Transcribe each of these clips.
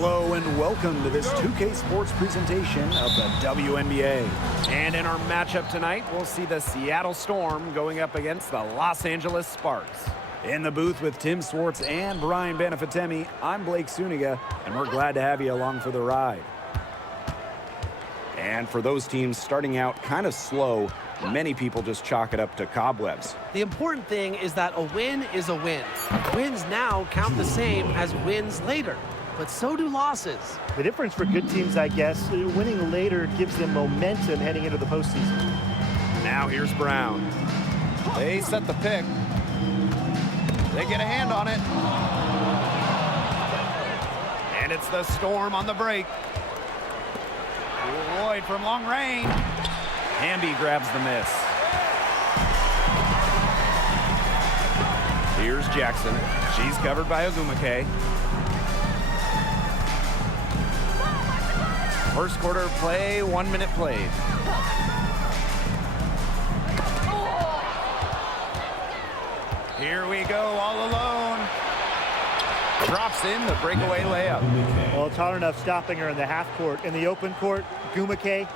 Hello and welcome to this 2K Sports presentation of the WNBA. And in our matchup tonight, we'll see the Seattle Storm going up against the Los Angeles Sparks. In the booth with Tim Swartz and Brian Banafitemi, I'm Blake Suniga, and we're glad to have you along for the ride. And for those teams starting out kind of slow, many people just chalk it up to cobwebs. The important thing is that a win is a win. Wins now count the same as wins later, but so do losses. The difference for good teams, I guess, winning later gives them momentum heading into the postseason. Now here's Brown. They set the pick. They get a hand on it. And it's the Storm on the break. Lloyd from long range. Hamby grabs the miss. Here's Jackson. She's covered by Ogwumike. First quarter play, 1 minute played. Here we go, all alone. Drops in the breakaway layup. Well, it's hard enough stopping her in the half court. In the open court, Ogwumike,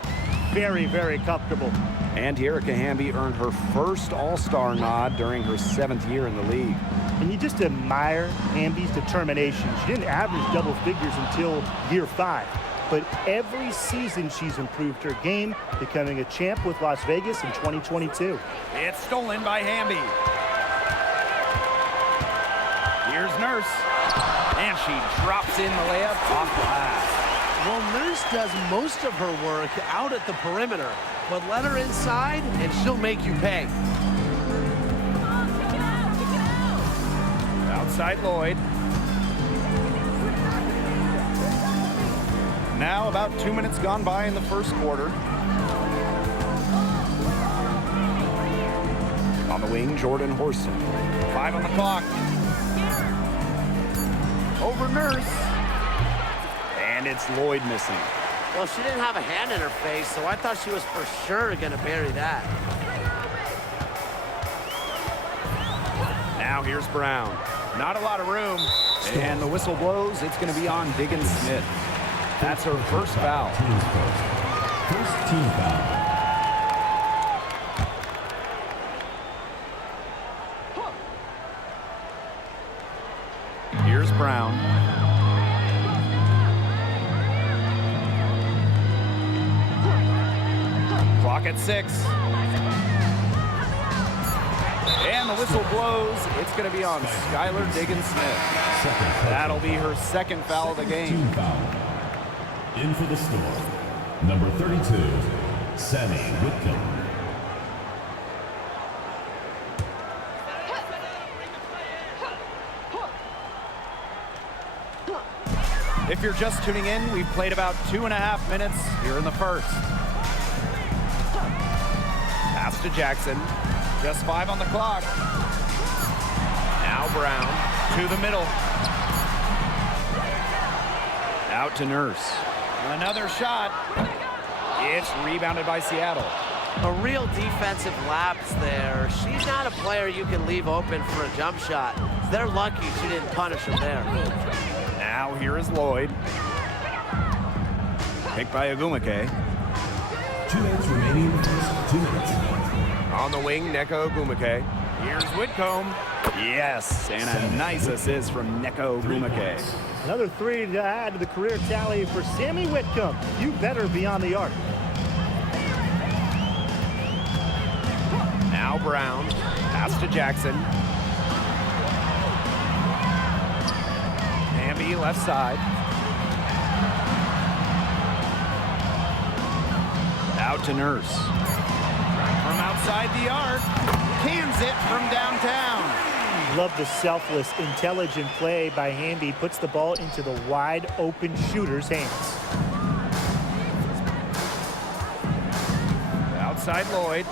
very, very comfortable. And Erica Hamby earned her first All-Star nod during her 7th year in the league. And you just admire Hamby's determination. She didn't average double figures until year 5. But every season she's improved her game, becoming a champ with Las Vegas in 2022. It's stolen by Hamby. Here's Nurse. And she drops in the layup off glass. Well, Nurse does most of her work out at the perimeter, but let her inside and she'll make you pay. Outside Lloyd. Now about 2 minutes gone by in the first quarter. On the wing, Jordan Horston. 5 on the clock. Over Nurse. And it's Lloyd missing. Well, she didn't have a hand in her face, so I thought she was for sure going to bury that. Now here's Brown. Not a lot of room. And the whistle blows. It's going to be on Diggins Smith. That's her first foul. First team foul. Here's Brown. Clock at 6. And the whistle blows. It's going to be on Skylar Diggins Smith. That'll be her second foul of the game. Team foul. In for the Storm, number 32, Sammy Whitcomb. If you're just tuning in, we've played about 2.5 minutes here in the first. Pass to Jackson. Just 5 on the clock. Now Brown to the middle. Out to Nurse. Another shot. It's rebounded by Seattle. A real defensive lapse there. She's not a player you can leave open for a jump shot. They're lucky she didn't punish her there. Now here is Lloyd. Picked by Ogwumike. 2 minutes remaining in the first. 2 minutes. On the wing, Nneka Ogwumike. Here's Whitcomb. Yes, and a nice assist from Nneka Ogwumike. Another 3 to add to the career tally for Sammy Whitcomb. You better be on the arc. Now Brown. Pass to Jackson. Hamby left side. Out to Nurse. From outside the arc. Cans it from downtown. Love the selfless, intelligent play by Hamby. Puts the ball into the wide open shooter's hands. Outside Lloyd.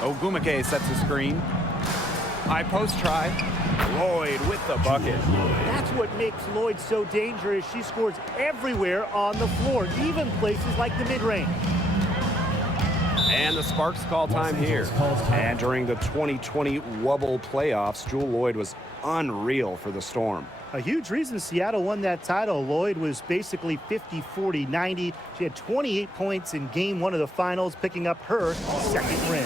Ogwumike sets the screen. High post try. Lloyd with the bucket. That's what makes Lloyd so dangerous. She scores everywhere on the floor, even places like the mid-range. And the Sparks call time here. And during the 2020 Wubble playoffs, Jewell Loyd was unreal for the Storm. A huge reason Seattle won that title. Loyd was basically 50, 40, 90. She had 28 points in game one of the finals, picking up her second ring.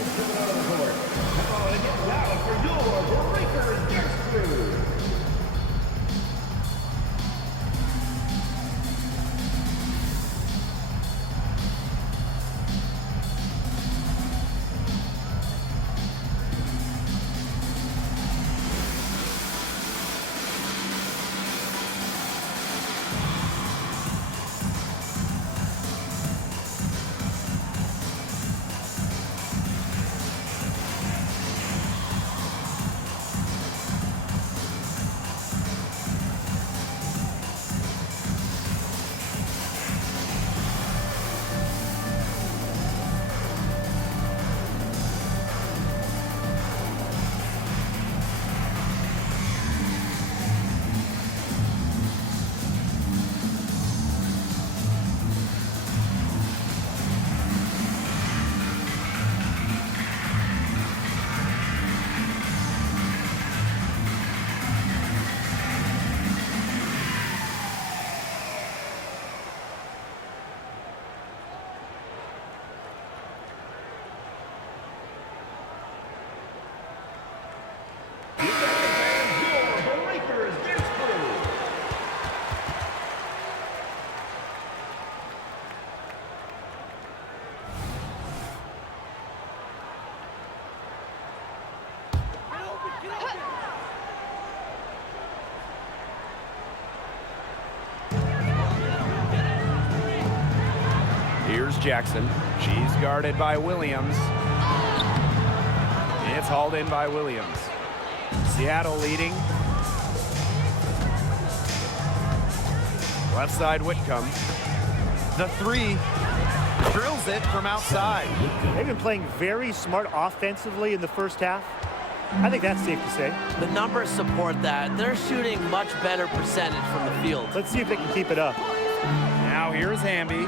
Here's Jackson. She's guarded by Williams. It's hauled in by Williams. Seattle leading. Left side Whitcomb. The three. Drills it from outside. They've been playing very smart offensively in the first half. I think that's safe to say. The numbers support that. They're shooting much better percentage from the field. Let's see if they can keep it up. Now here's Hamby.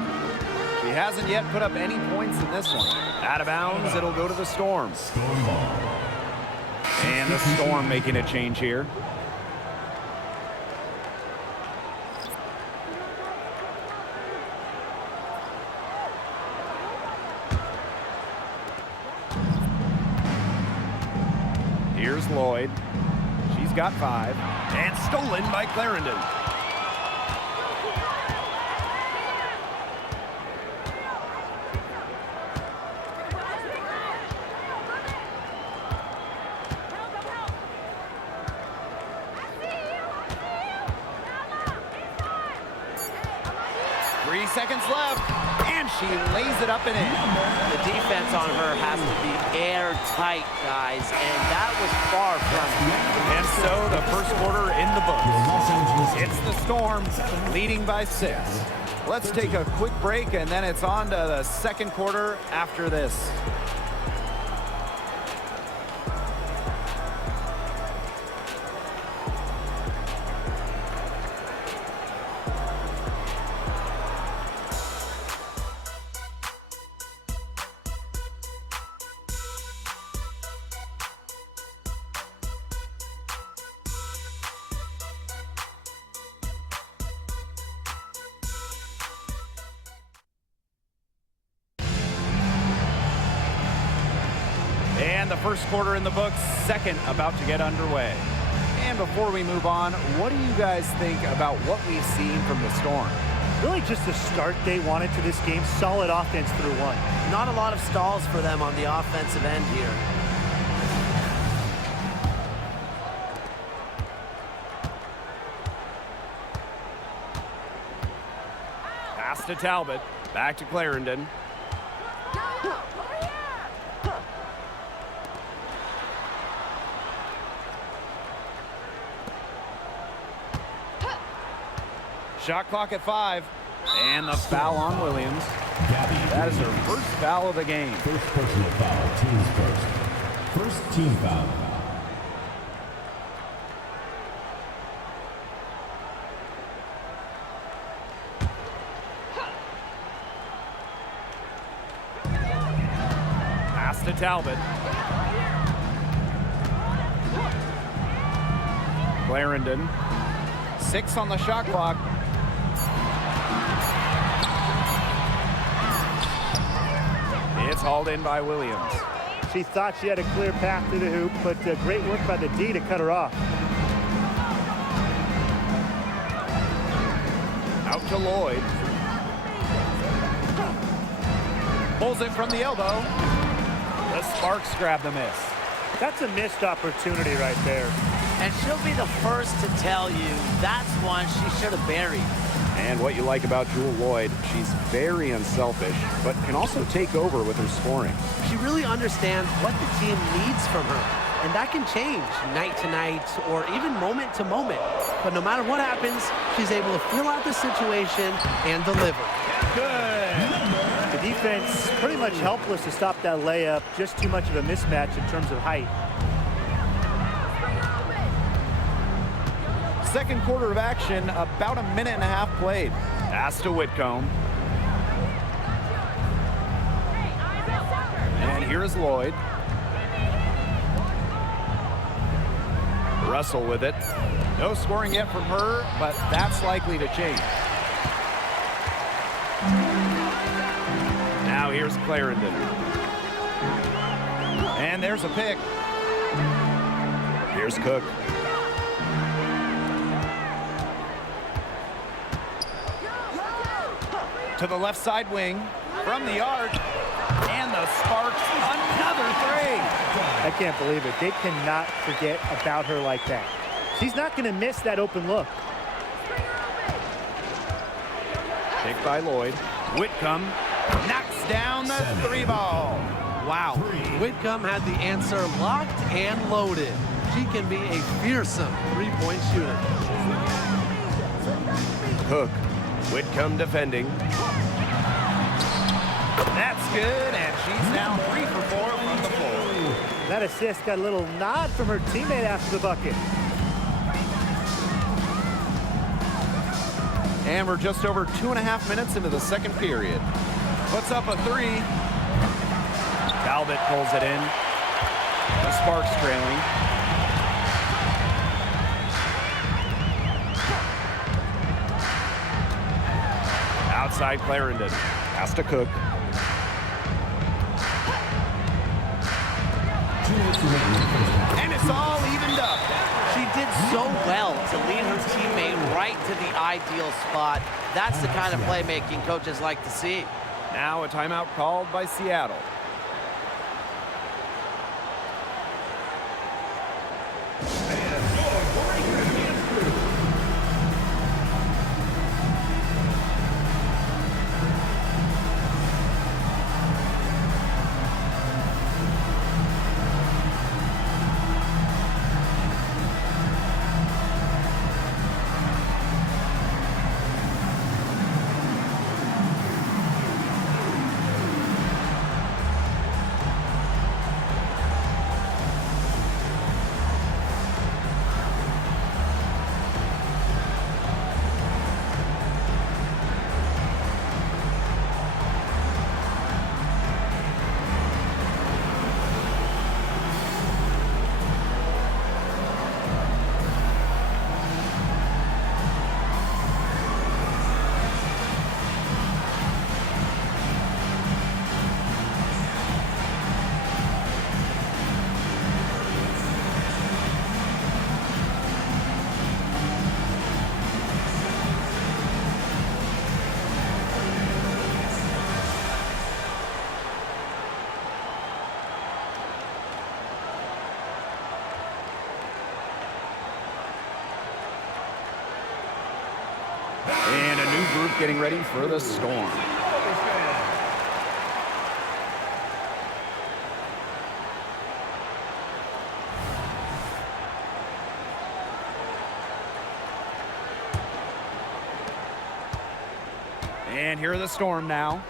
She hasn't yet put up any points in this one. Out of bounds, it'll go to the Storm. Storm ball. And the Storm making a change here. Here's Loyd. She's got 5. And stolen by Clarendon. Seconds left, and she lays it up and in. The defense on her has to be airtight, guys, and that was far from it. And so the first quarter in the books. It's the Storm leading by 6. Let's take a quick break, and then it's on to the second quarter after this. And the first quarter in the books, second about to get underway. And before we move on, what do you guys think about what we've seen from the Storm? Really just the start they wanted to this game. Solid offense through one. Not a lot of stalls for them on the offensive end here. Pass to Talbot. Back to Clarendon. Shot clock at 5. And the foul on Williams. That is her first foul of the game. First personal foul, team's first. First team foul. to Talbot. Clarendon. 6 on the shot clock. It's hauled in by Williams. She thought she had a clear path to the hoop, but great work by the D to cut her off. Out to Lloyd. Pulls it from the elbow. The Sparks grab the miss. That's a missed opportunity right there. And she'll be the first to tell you that's one she should have buried. And what you like about Jewell Lloyd, she's very unselfish, but can also take over with her scoring. She really understands what the team needs from her. And that can change night to night or even moment to moment. But no matter what happens, she's able to fill out the situation and deliver. Good. The defense pretty much helpless to stop that layup. Just too much of a mismatch in terms of height. Second quarter of action, about a minute and a half played. Pass to Whitcomb. And here's Lloyd. Russell with it. No scoring yet from her, but that's likely to change. Now here's Clarendon. And there's a pick. Here's Cook. To the left side wing, from the arc, and the Sparks, another three. I can't believe it. They cannot forget about her like that. She's not going to miss that open look. Picked by Lloyd. Whitcomb knocks down the three ball. Wow, Whitcomb had the answer locked and loaded. She can be a fearsome three-point shooter. Cook. Whitcomb defending. That's good, and she's now 3 for 4 from the floor. That assist got a little nod from her teammate after the bucket. And we're just over 2.5 minutes into the second period. Puts up a three. Talbot pulls it in. The Sparks trailing. Outside Clarendon. Pass to Cook. And it's all evened up. She did so well to lead her teammate right to the ideal spot. That's the kind of playmaking coaches like to see. Now a timeout called by Seattle. And a new group getting ready for the Storm. And here are the Storm now.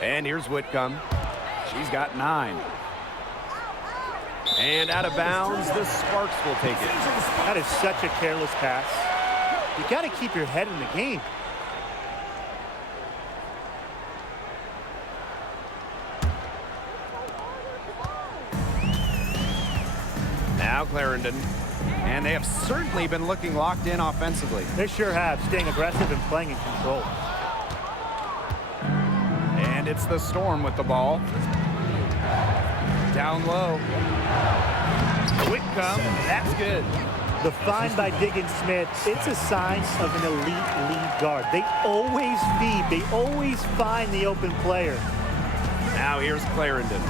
And here's Whitcomb. She's got 9. And out of bounds, the Sparks will take it. That is such a careless pass. You got to keep your head in the game. Now Clarendon. And they have certainly been looking locked in offensively. They sure have, staying aggressive and playing in control. And it's the Storm with the ball. Down low. Whitcomb, that's good. The find by Diggins Smith, it's a sign of an elite lead guard. They always feed, they always find the open player. Now here's Clarendon.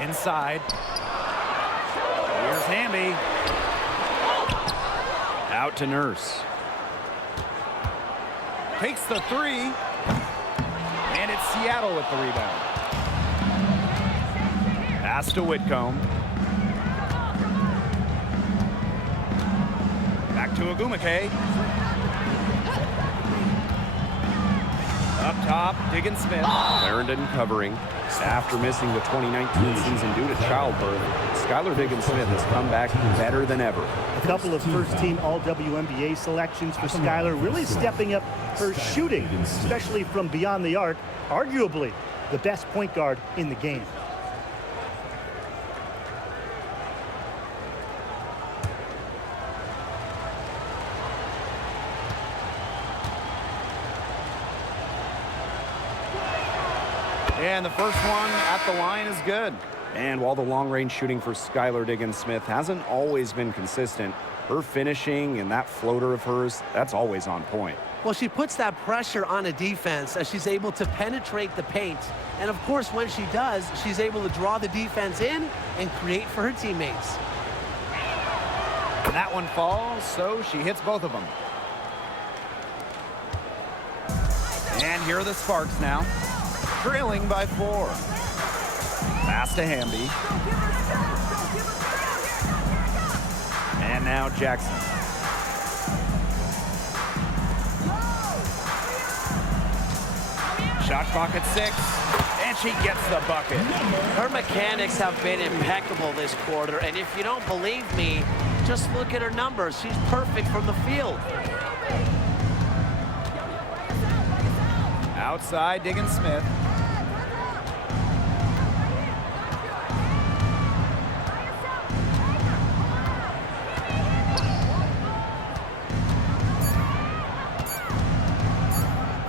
Inside. Here's Hamby. Out to Nurse. Takes the three. And it's Seattle with the rebound. Pass to Whitcomb. Back to Agumake. Up top, Diggins Smith. Clarendon covering. After missing the 2019 season due to childbirth, Skylar Diggins Smith has come back better than ever. A couple of first-team All-WNBA selections for Skylar, really stepping up her shooting, especially from beyond the arc, arguably the best point guard in the game. And the first one at the line is good. And while the long-range shooting for Skylar Diggins Smith hasn't always been consistent, her finishing and that floater of hers, that's always on point. Well, she puts that pressure on a defense as she's able to penetrate the paint. And of course, when she does, she's able to draw the defense in and create for her teammates. And that one falls, so she hits both of them. And here are the Sparks now, trailing by 4. Pass to Hamby. And now Jackson. Shot clock at 6, and she gets the bucket. Her mechanics have been impeccable this quarter, and if you don't believe me, just look at her numbers. She's perfect from the field. Outside, Diggins Smith.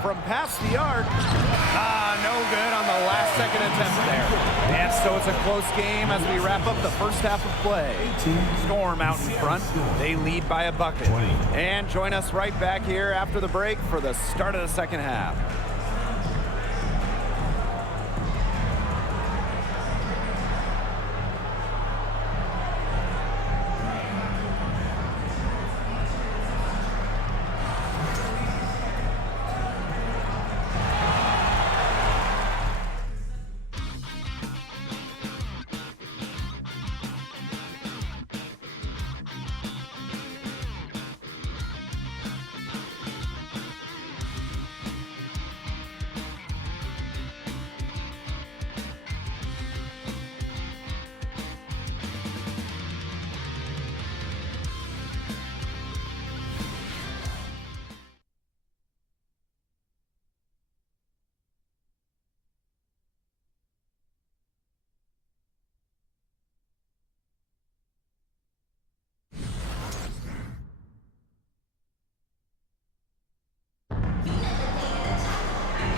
From past the arc. No good on the last second attempt there. And so it's a close game as we wrap up the first half of play. Storm out in front. They lead by a bucket. And join us right back here after the break for the start of the second half.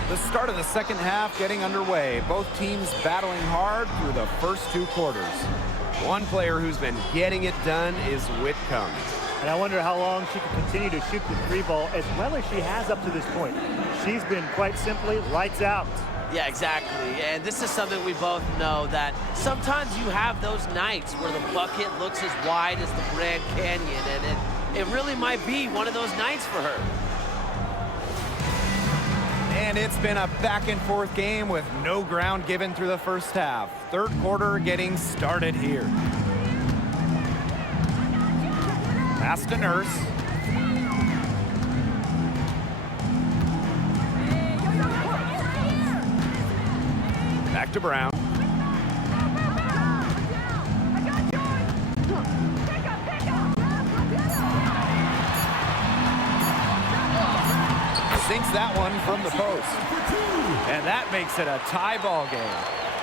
The start of the second half getting underway. Both teams battling hard through the first 2 quarters. One player who's been getting it done is Whitcomb. And I wonder how long she can continue to shoot the 3 ball as well as she has up to this point. She's been quite simply lights out. Yeah, exactly. And this is something we both know, that sometimes you have those nights where the bucket looks as wide as the Grand Canyon, and it really might be one of those nights for her. And it's been a back-and-forth game with no ground given through the first half. Third quarter getting started here. Pass to Nurse. Back to Brown. sinks that one from the post. And that makes it a tie ball game.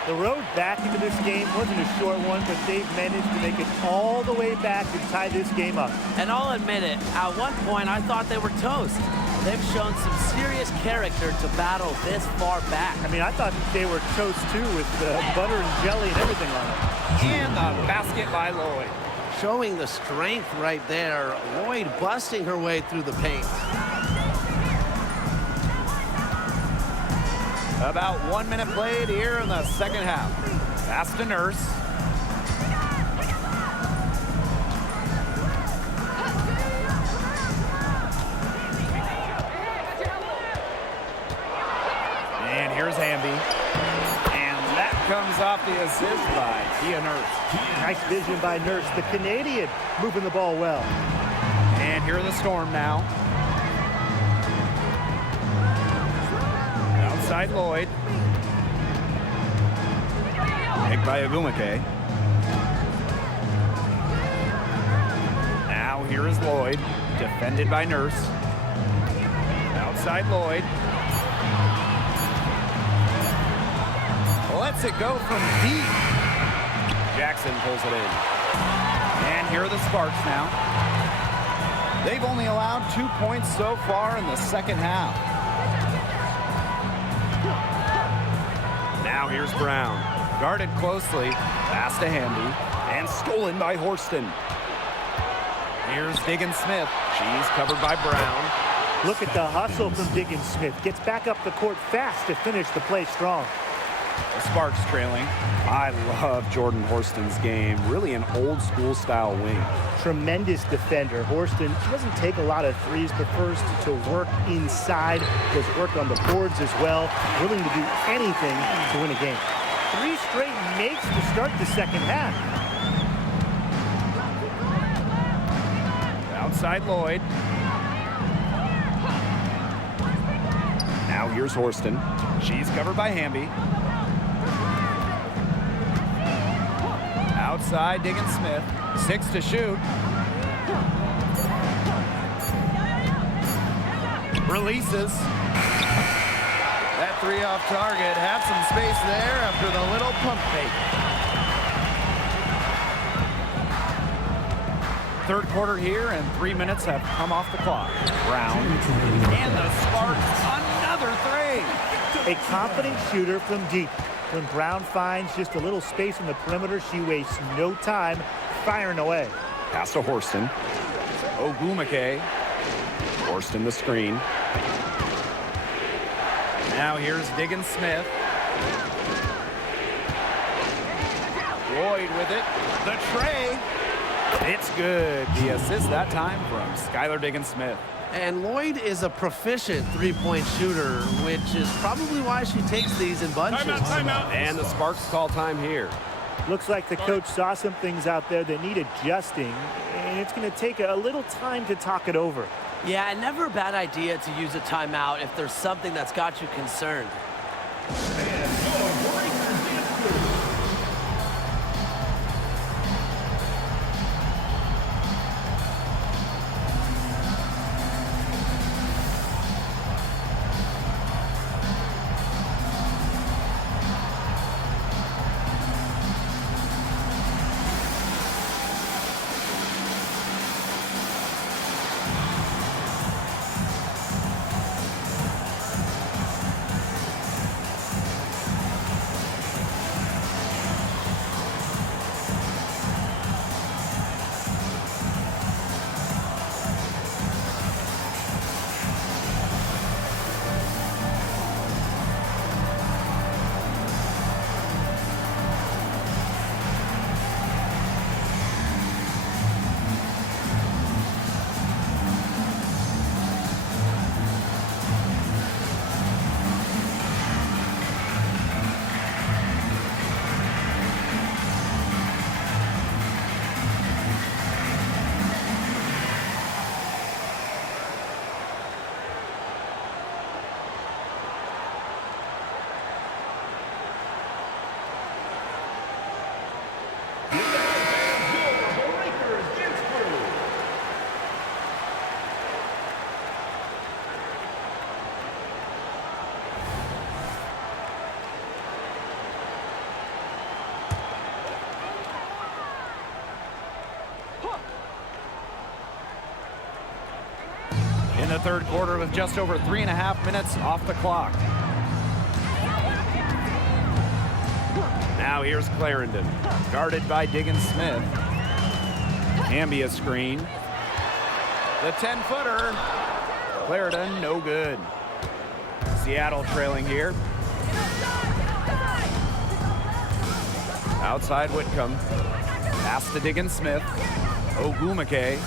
The road back into this game wasn't a short one, but they've managed to make it all the way back and tie this game up. And I'll admit it, at one point I thought they were toast. They've shown some serious character to battle this far back. I mean, I thought they were toast too with butter and jelly and everything on it. And the basket by Lloyd. Showing the strength right there. Lloyd busting her way through the paint. About 1 minute played here in the second half. Pass to Nurse. And here's Hamby. And that comes off the assist by Tia Nurse. Nice vision by Nurse, the Canadian, moving the ball well. And here are the Storm now. Outside Lloyd. Picked by Ogumake. Now here is Lloyd. Defended by Nurse. Outside Lloyd. Lets it go from deep. Jackson pulls it in. And here are the Sparks now. They've only allowed 2 points so far in the second half. Now here's Brown. Guarded closely. Pass to Hamby. And stolen by Horston. Here's Diggins Smith. She's covered by Brown. Look at the hustle from Diggins Smith. Gets back up the court fast to finish the play strong. The Sparks trailing. I love Jordan Horston's game. Really an old school style wing. Tremendous defender. Horston doesn't take a lot of threes, prefers to work inside, does work on the boards as well, willing to do anything to win a game. 3 straight makes to start the second half. Outside Lloyd. Now here's Horston. She's covered by Hamby. Outside Diggins Smith. 6 to shoot. Releases. That 3 off target. Had some space there after the little pump fake. Third quarter here, and 3 minutes have come off the clock. Brown. And the Sparks, another 3. A confident shooter from deep. When Brown finds just a little space in the perimeter, she wastes no time firing away. Pass to Horston. Ogumake. Horston the screen. Now here's Diggins Smith. Lloyd with it. The tray. It's good. The assist that time from Skylar Diggins Smith. And Lloyd is a proficient three-point shooter, which is probably why she takes these in bunches. Timeout. And the Sparks call time here. Looks like the coach saw some things out there that need adjusting, and it's going to take a little time to talk it over. Yeah, never a bad idea to use a timeout if there's something that's got you concerned. third quarter with just over 3.5 minutes off the clock. Now here's Clarendon, guarded by Diggins Smith. Hamby a screen. The 10-footer. Clarendon, no good. Seattle trailing here. Outside Whitcomb. Pass to Diggins Smith. Ogwumike.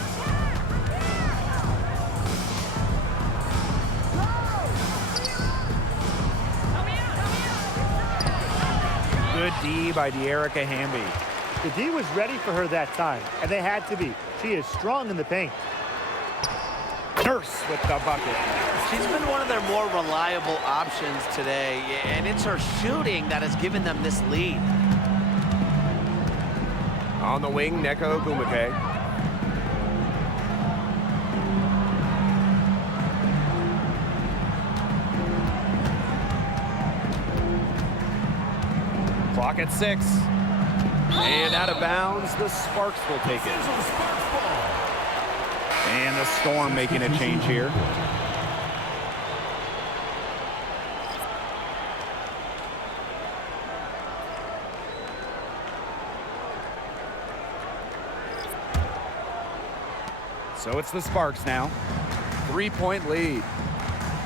Good D by De'Erica Hamby. The D was ready for her that time, and they had to be. She is strong in the paint. Nurse with the bucket. She's been one of their more reliable options today, and it's her shooting that has given them this lead. On the wing, Nneka Ogwumike. Clock at 6. And out of bounds, the Sparks will take it. And the Storm making a change here. So it's the Sparks now. 3-point lead.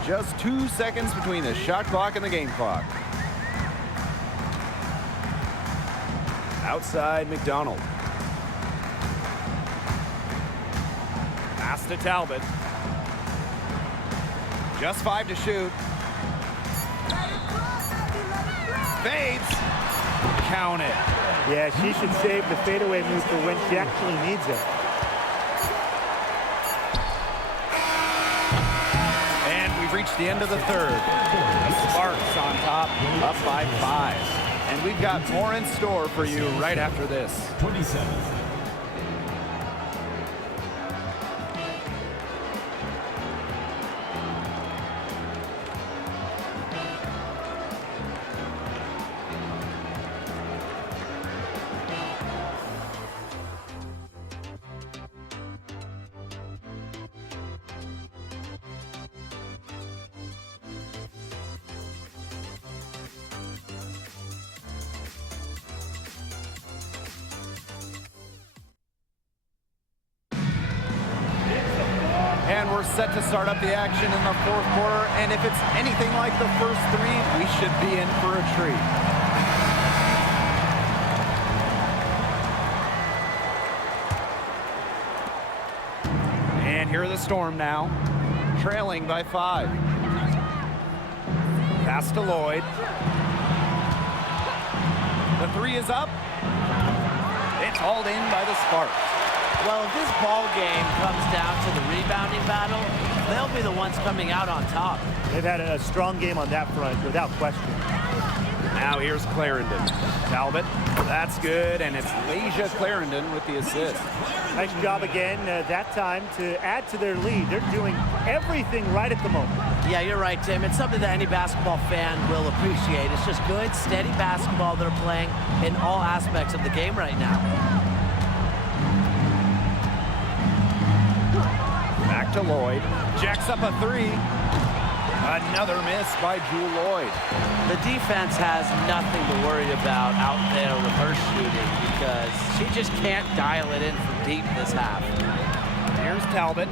Just 2 seconds between the shot clock and the game clock. Outside McDonald. Pass to Talbot. Just 5 to shoot. Fades. Count it. Yeah, she should save the fadeaway move for when she actually needs it. And we've reached the end of the third. The Sparks on top, up by 5. And we've got more in store for you right after this. 27. And we're set to start up the action in the fourth quarter. And if it's anything like the first 3, we should be in for a treat. And here are the Storm now, trailing by 5. Pass to Lloyd. The 3 is up. It's hauled in by the Sparks. Well, if this ball game comes down to the rebounding battle, they'll be the ones coming out on top. They've had a strong game on that front, without question. Now here's Clarendon. Talbot, that's good, and it's Layshia Clarendon with the assist. Nice job again that time to add to their lead. They're doing everything right at the moment. Yeah, you're right, Tim. It's something that any basketball fan will appreciate. It's just good, steady basketball they're playing in all aspects of the game right now. Back to Lloyd. Jacks up a 3. Another miss by Jewell Lloyd. The defense has nothing to worry about out there with her shooting because she just can't dial it in from deep this half. Here's Talbot.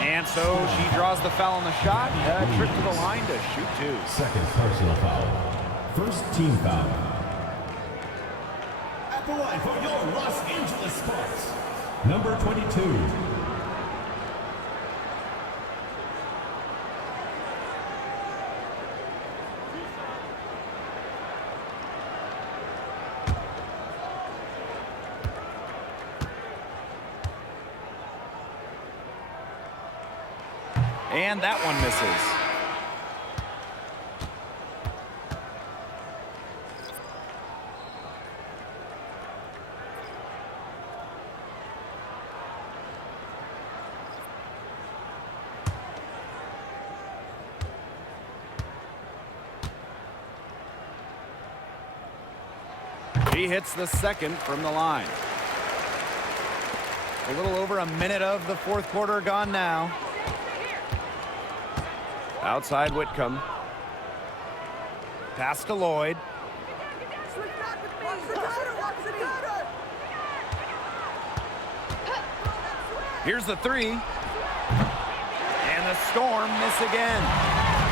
And so she draws the foul on the shot. A trip to the line to shoot 2. Second personal foul. First team foul. At the line for your Los Angeles Sparks, number 22. And that one misses. She hits the second from the line. A little over a minute of the fourth quarter gone now. Outside Whitcomb. Pass to Lloyd. Here's the three. And the Storm miss again.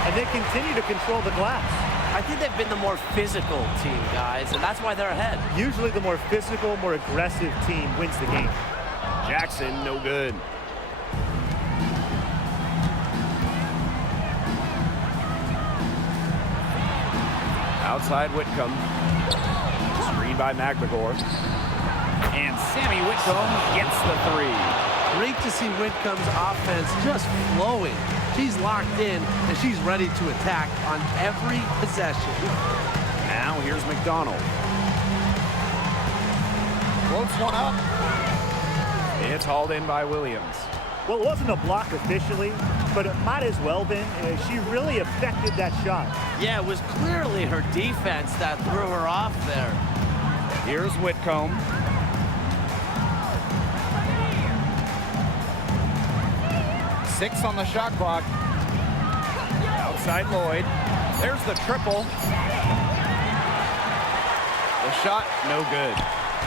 And they continue to control the glass. I think they've been the more physical team, guys, and that's why they're ahead. Usually the more physical, more aggressive team wins the game. Jackson, no good. Outside Whitcomb. Screen by McMagor. And Sammy Whitcomb gets the three. Great to see Whitcomb's offense just flowing. She's locked in, and she's ready to attack on every possession. Now here's McDonald. Floats one up. It's hauled in by Williams. Well, it wasn't a block officially, but it might as well been. She really affected that shot. Yeah, it was clearly her defense that threw her off there. Here's Whitcomb. Six on the shot clock. Outside Lloyd. There's the triple. The shot, no good.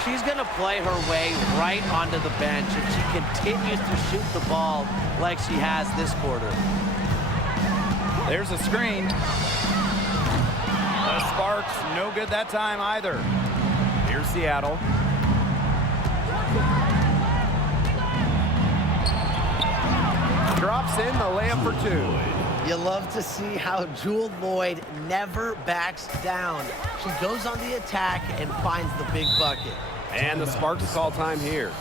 She's going to play her way right onto the bench if she continues to shoot the ball like she has this quarter. There's a screen. The Sparks, no good that time either. Here's Seattle. Drops in the layup for two. You love to see how Jewel Lloyd never backs down. She goes on the attack and finds the big bucket. And the Sparks call time here.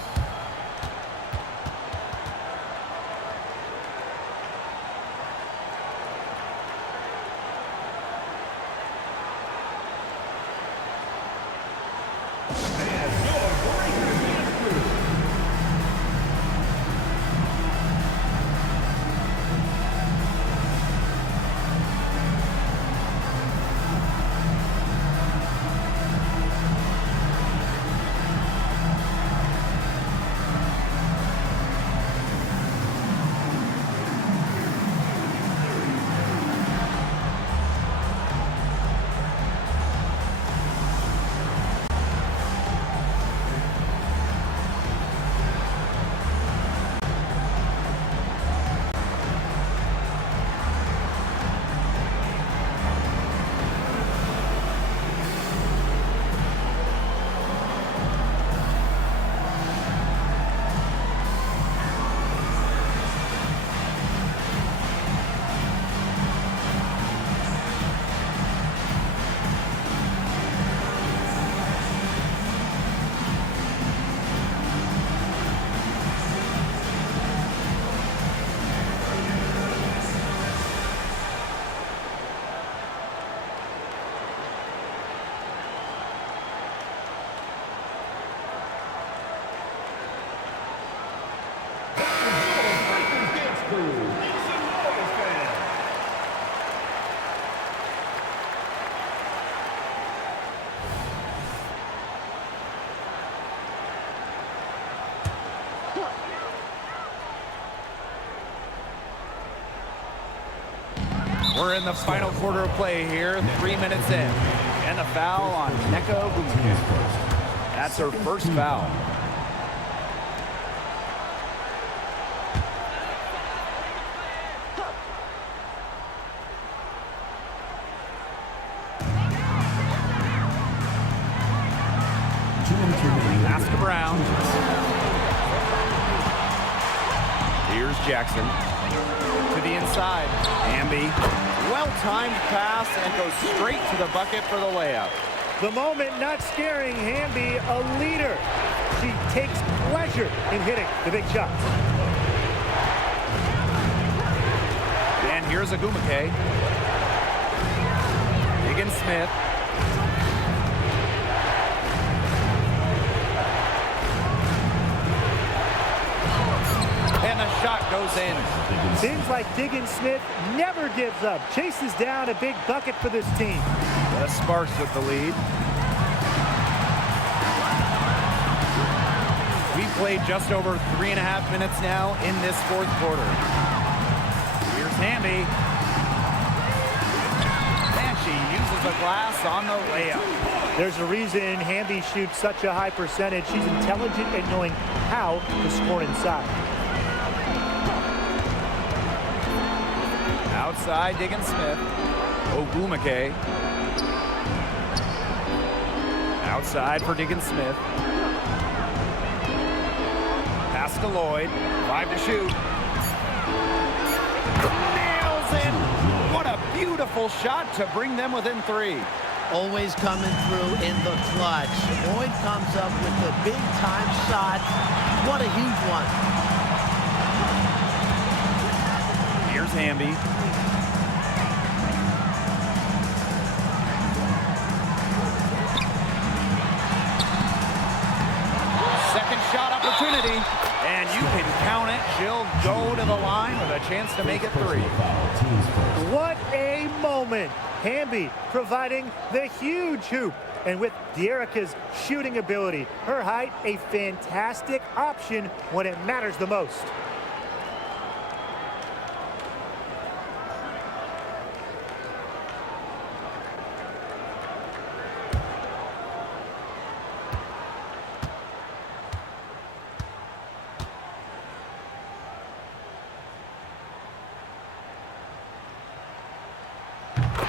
We're in the final quarter of play here, 3 minutes in. And the foul on Nneka Ogwumike. That's her first foul. Pass to Brown. Here's Jackson. To the inside. Hamby. Well-timed pass and goes straight to the bucket for the layup. The moment not scaring Hamby, a leader. She takes pleasure in hitting the big shots. And here's Ogwumike. Higgins-Smith. And the shot goes in. Seems like Higgins-Smith never gives up. Chases down a big bucket for this team. The Sparks with the lead. played just over 3.5 minutes now in this fourth quarter. Here's Hamby. And she uses a glass on the layup. There's a reason Hamby shoots such a high percentage. She's intelligent at knowing how to score inside. Outside, Diggins Smith. Ogwumike. Outside for Diggins Smith. Pass to Lloyd. 5 to shoot. Nails it. What a beautiful shot to bring them within 3. Always coming through in the clutch. Lloyd comes up with the big-time shot. What a huge one. Here's Hamby. Second shot opportunity, and you can count it. She'll go to the line with a chance to make it 3. What a moment. Hamby providing the huge hoop. And with De'Erica's shooting ability, her height, a fantastic option when it matters the most.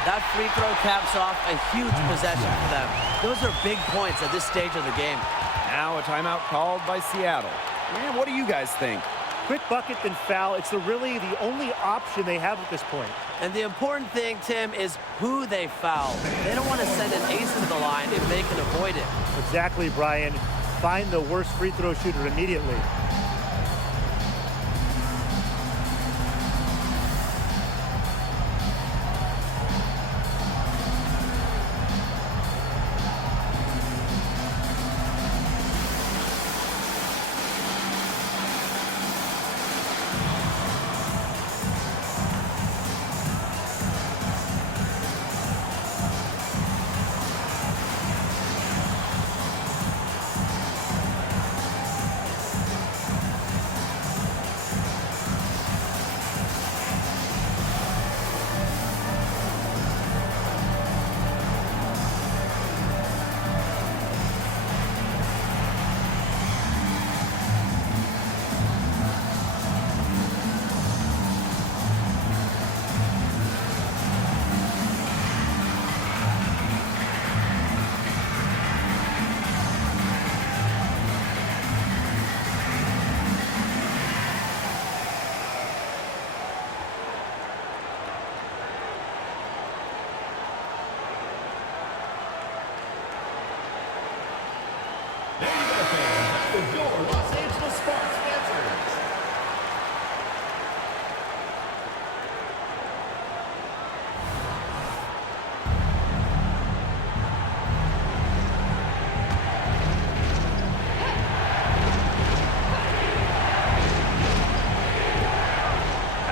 That free throw caps off a huge possession for them. Those are big points at this stage of the game. Now a timeout called by Seattle. Man, what do you guys think? Quick bucket then foul. It's really the only option they have at this point. And the important thing, Tim, is who they foul. They don't want to send an ace to the line if they can avoid it. Exactly, Brian. Find the worst free throw shooter immediately.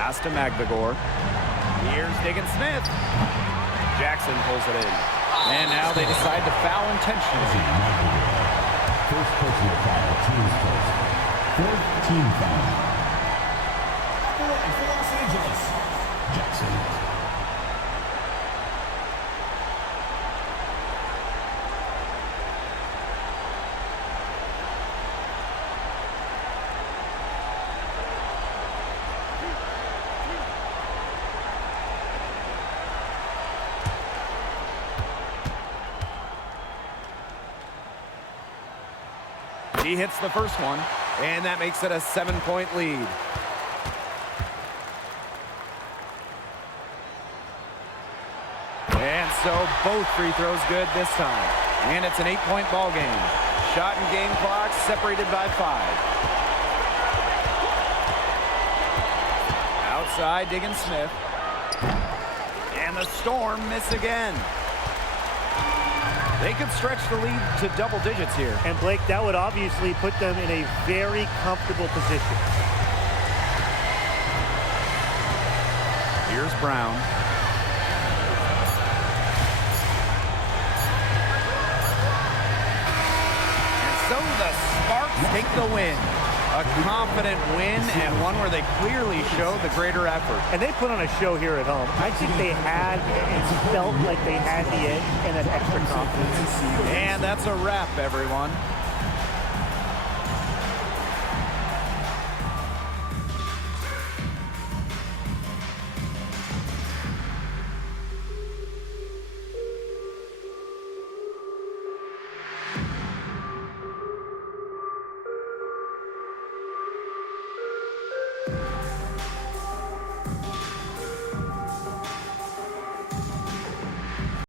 Pass to Magdagor. Here's Diggins Smith. Jackson pulls it in. And now they decide to foul intentionally. First personal foul, team's first. Fourth team foul. Number 1 for Los Angeles, Jackson. He hits the first one, and that makes it a 7-point lead. And so both free throws good this time. And it's an 8-point ball game. Shot and game clock separated by 5. Outside, Diggins Smith. And the Storm miss again. They could stretch the lead to double digits here. And Blake, that would obviously put them in a very comfortable position. Here's Brown. And so the Sparks take the win. A confident win and one where they clearly showed the greater effort. And they put on a show here at home. I think they had and felt like they had the edge and that extra confidence. And that's a wrap, everyone.